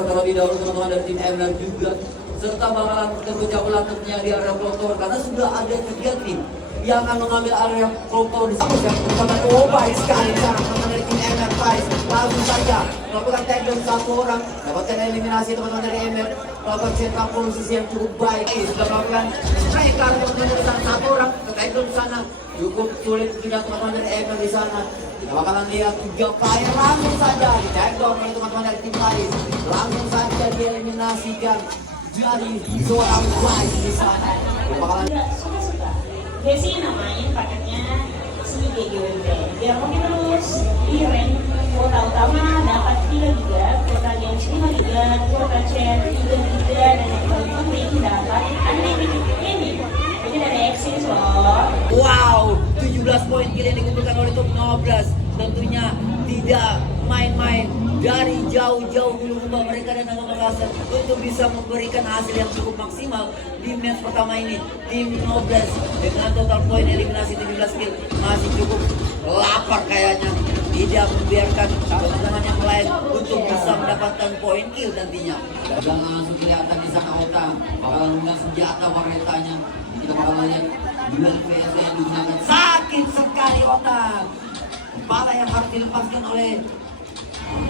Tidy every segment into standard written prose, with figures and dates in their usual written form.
Rosa terlebih dahulu teman-teman dari tim MR juga, serta bakalan terpecah belah tentunya di area pelopor karena sudah ada 3 tim yang akan mengambil area pelopor di sini. Oh baik sekali cara teman-teman dari tim MR Paris langsung saja melakukan takedown 1 orang, dapatkan eliminasi teman-teman dari MR, melakukan setup posisi yang cukup baik. Sudah melakukan strike teman-teman dari sana 1 orang ke takedown di sana, cukup sulit tidak teman-teman dari MR di sana. Kita bakalan lihat 3 player langsung saja di takedown oleh teman-teman dari tim Paris, langsung saja dieliminasikan dari seorang Wise di sana. Kita bakalan suka-suka. Desi namain paketnya si GGWP. Biar makin terus di rank kuota utama dapat 3 giga, kuota games 5 giga, kuota chat 3 giga, dan yang paling penting dapat unlimited gaming. Ini dari Exis loh. wow, 17 poin kill yang dikumpulkan oleh top 15. Tentunya tidak main-main, dari jauh-jauh dulu mereka dan nama Makassar untuk bisa memberikan hasil yang cukup maksimal di match pertama ini. Tim 15 dengan total poin eliminasi 17 kill masih cukup lapar kayaknya, tidak membiarkan teman-teman yang lain untuk bisa mendapatkan poin kill nantinya. Dan langsung kelihatan di sana Ota bakalan menggunakan senjata waretanya. Kita bakal lihat duel PSV yang digunakan, sakit sekali Ota. Kepala yang harus dilepaskan oleh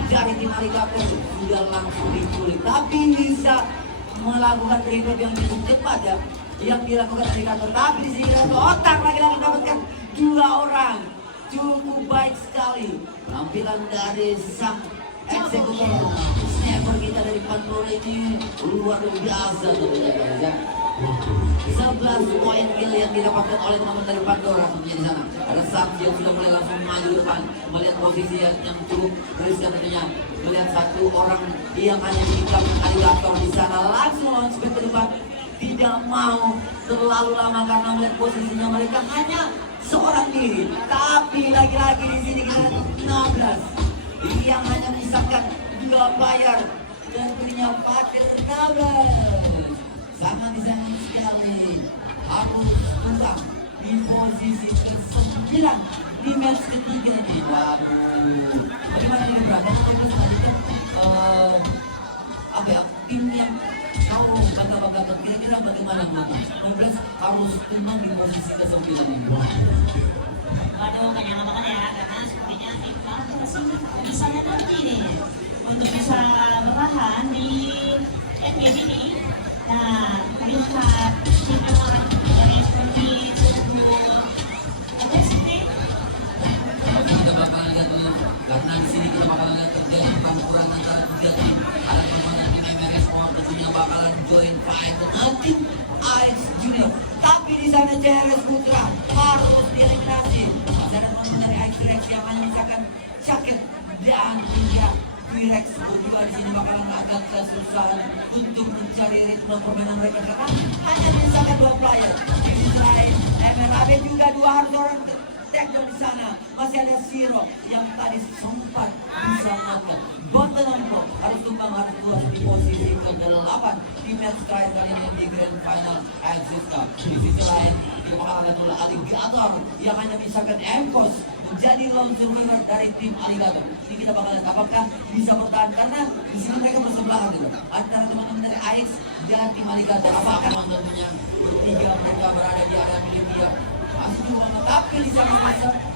dari tim Alligator sudah langsung diculik, tapi bisa melakukan revive yang cukup cepat ya yang dilakukan Alligator. Tapi di sini Otak lagi-lagi mendapatkan 2 orang, cukup baik sekali penampilan dari sang eksekutor sniper kita dari Pandora ini, luar biasa tentunya guys ya. 11 poin kill yang didapatkan oleh teman-teman dari Pandora tentunya di sana. Ada Sabji yang sudah mulai langsung maju ke depan, melihat posisi yang cukup riskan tentunya. Melihat 1 orang yang hanya di belakang Alligator di sana, langsung launch pad ke depan. Tidak mau terlalu lama karena melihat posisinya mereka hanya seorang diri. Tapi lagi-lagi di sini kita 16 yang hanya menyisakan 2 player, tentunya Fatir Kabel. Sangat disayangkan sekali, aku kurang di posisi ke-9 di match ketiga ini. Waduh, bagaimana ini berada? Apa ya, tim yang kamu bangga-banggakan, kira-kira bagaimana menurut? 12 harus menang di posisi ke-9 ini. Waduh, gak nyangka banget ya, karena sepertinya tim masih bisa nanti nih untuk bisa bertahan di endgame ini. Nah, lihat tim orang dari seperti kita bakal lihat dulu, karena di sini kita bakal lihat terjadi pertempuran antara 3 tim. Ada teman-teman tim MRS mau tentunya bakalan join fight dengan tim AX Junior. Tapi di sana CRS Putra harus dieliminasi. Masih ada teman-teman dari AX Rex yang hanya misalkan Jacket dan hingga T-Rex berdua di sini bakalan agak kesusahan untuk mencari ritme permainan mereka karena hanya misalkan 2 player. Di sisi lain MRAB juga 2 harus orang takedown di sana. Masih ada Zero yang tadi sempat bisa mengangkat. Bontenampo harus tumbang, harus keluar di posisi ke-8 di match terakhir kali ini di Grand Final Axis Cup. Di sisi lain kita bakalan lihat dulu Alligator yang hanya misalkan Empos menjadi lone survivor dari tim Alligator. Ini kita bakal lihat apakah bisa bertahan karena di sini mereka bersebelahan gitu antara teman-teman dari AX dan tim Alligator. Apakah tentunya bertiga mereka berada di area milik dia masih cuma, tapi di sana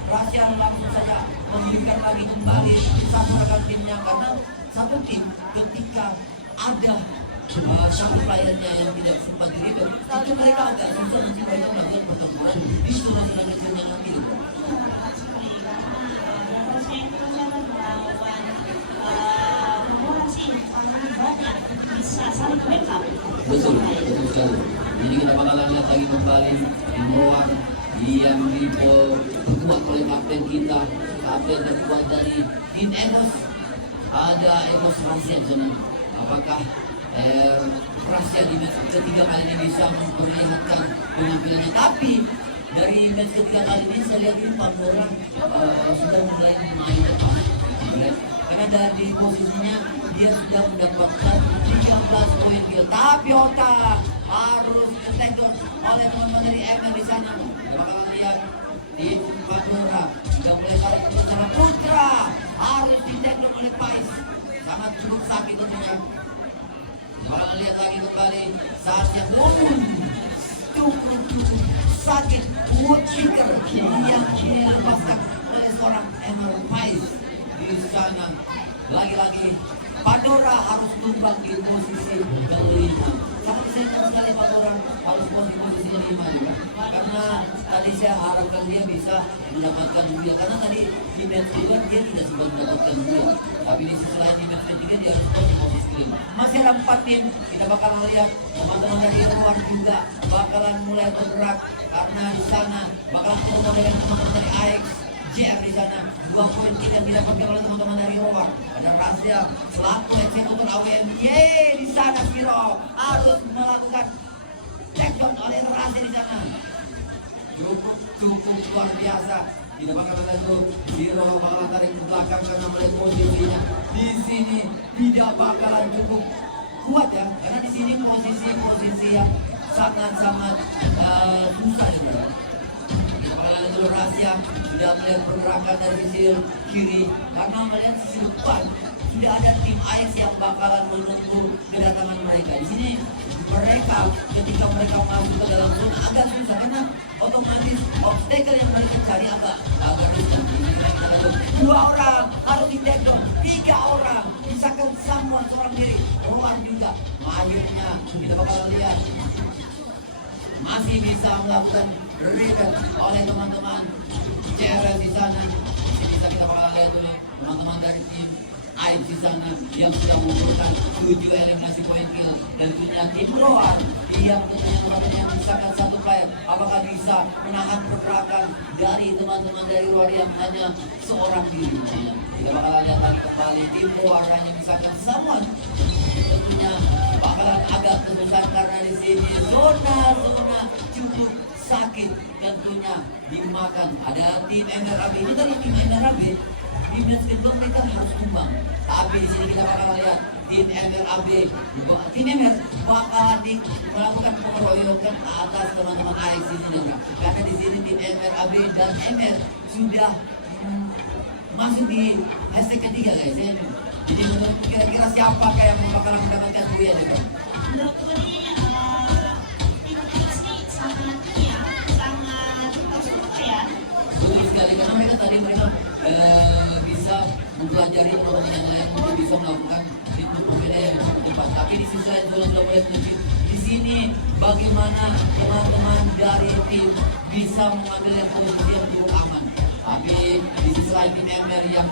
Rasian langsung saja mengirimkan lagi kembali satu rekan timnya karena satu tim ketika ada satu playernya yang tidak sempat dirilis, tapi mereka agak susah nanti mereka melakukan pertempuran di zona-zona kecilnya nanti. Betul, betul sekali. Jadi kita bakalan lihat lagi kembali Noah yang diperkuat oleh kapten kita, kapten terkuat dari tim Enos. Ada Enos Rasia di sana. Apakah Rasia di match ketiga kali ini bisa memperlihatkan penampilannya? Tapi dari match ketiga kali ini saya lihat tim Pandora sudah mulai main depan. Karena dari posisinya dia sudah mendapatkan 13 poin kill. Tapi otak harus di-takedown oleh teman-teman dari MN di sana. Kita bakalan lihat di Pandora sudah mulai balik ke sana. Putra harus di-takedown oleh Pais. Sangat cukup sakit tentunya. kembali saatnya momen cukup sakit buat kicker yang kini lepaskan oleh seorang Emmer Pais di sana. Lagi-lagi Pandora harus tumbang di posisi kelima. Sangat sayang sekali Pandora harus di posisi kelima ya. Karena tadi saya harapkan dia bisa mendapatkan duel. Karena tadi di match kedua dia tidak sempat mendapatkan duel. Tapi di sisi lain di match ketiga dia harus di posisi kelima. Masih ada 4 tim. Kita bakalan lihat teman-teman dari luar juga bakalan mulai bergerak karena di sana bakalan ketemu dengan teman-teman dari AX. JR di sana 2 poin tidak didapatkan oleh teman-teman dari Roma. Ada Razia selaku eksekutor AWM. Di sana Viro harus melakukan takedown oleh Razia di sana. Cukup luar biasa. Tidak bakalan itu Viro bakalan tarik ke belakang karena melihat posisinya. Di sini tidak bakalan cukup kuat ya, karena di sini posisi yang sangat-sangat susah ya. Bakalan itu Razia sudah melihat pergerakan dari sisi kiri karena melihat sisi depan sudah ada tim AX yang bakalan menunggu kedatangan mereka. Di sini mereka ketika mereka masuk ke dalam zona agak susah karena otomatis obstacle yang mereka cari agak susah. 2 orang harus di takedown, 3 orang misalkan seorang diri keluar juga. Akhirnya kita bakalan lihat masih bisa melakukan revenge oleh teman-teman JRL di sana. Masih bisa kita bakalan lihat dulu teman-teman dari tim AIB di sana yang sudah mengumpulkan 7 eliminasi poin kill dan punya tim Roar yang yang misalkan 1 player. Apakah bisa menahan pergerakan dari teman-teman dari Roar yang hanya seorang diri? Kita bakalan lihat lagi kembali tim Roar hanya misalkan semua tentunya bakalan agak kesusahan karena di sini zona cukup sakit tentunya dimakan. Ada tim MRAB ini tadi tim MRAB di match kedua mereka harus tumbang. Tapi di sini kita bakalan lihat tim MRAB, tim MR bakalan melakukan pengeroyokan atas teman-teman AX di sini karena di sini tim MRAB dan MR sudah masuk di hashtag ketiga guys ya. Jadi kira-kira siapa yang bakalan mendapatkan duel juga? Menurut gue ini tim X ini sangat suka ya. Betul sekali karena mereka bisa mempelajari teman-teman yang lain untuk bisa melakukan ritme berbeda yang cepat. Tapi di sisi lain juga sudah mulai tunjuk di sini bagaimana teman-teman dari tim bisa mengambil yang posisi yang cukup aman. Tapi di sisi lain tim MR yang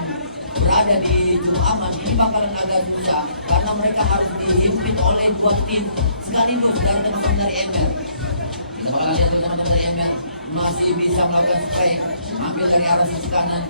berada di cukup aman ini bakalan agak susah karena mereka harus dihimpit oleh 2 tim sekaligus dari teman-teman dari MR. Kita bakalan lihat teman-teman dari MR masih bisa melakukan spray ambil dari arah sisi kanan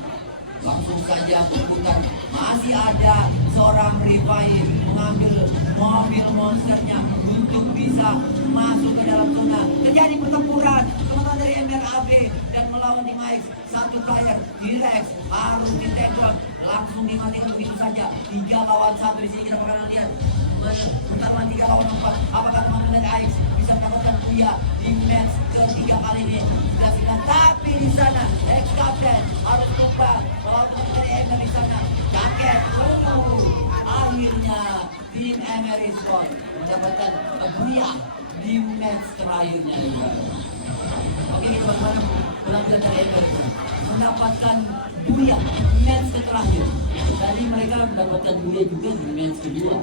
langsung saja berputar. Masih ada seorang revive mengambil mobil monsternya untuk bisa masuk ke dalam zona. Terjadi pertempuran teman-teman dari MRAB dan melawan tim AX. 1 player T-Rex harus di-tackle langsung dimatikan begitu saja. 3 lawan 1 di sini kita bakalan lihat pertarungan 3 lawan 4. Apakah teman-teman dari AX bisa mendapatkan kuya di match ketiga kali ini? Tapi di sana ex kapten harus tumbang melawan dari MR di sana. Kaget, akhirnya tim MR Esport mendapatkan kuya di match terakhirnya. Oke, kita bakalan berlanjut dari MR mendapatkan buya match terakhir. Tadi mereka mendapatkan buya juga di match kedua.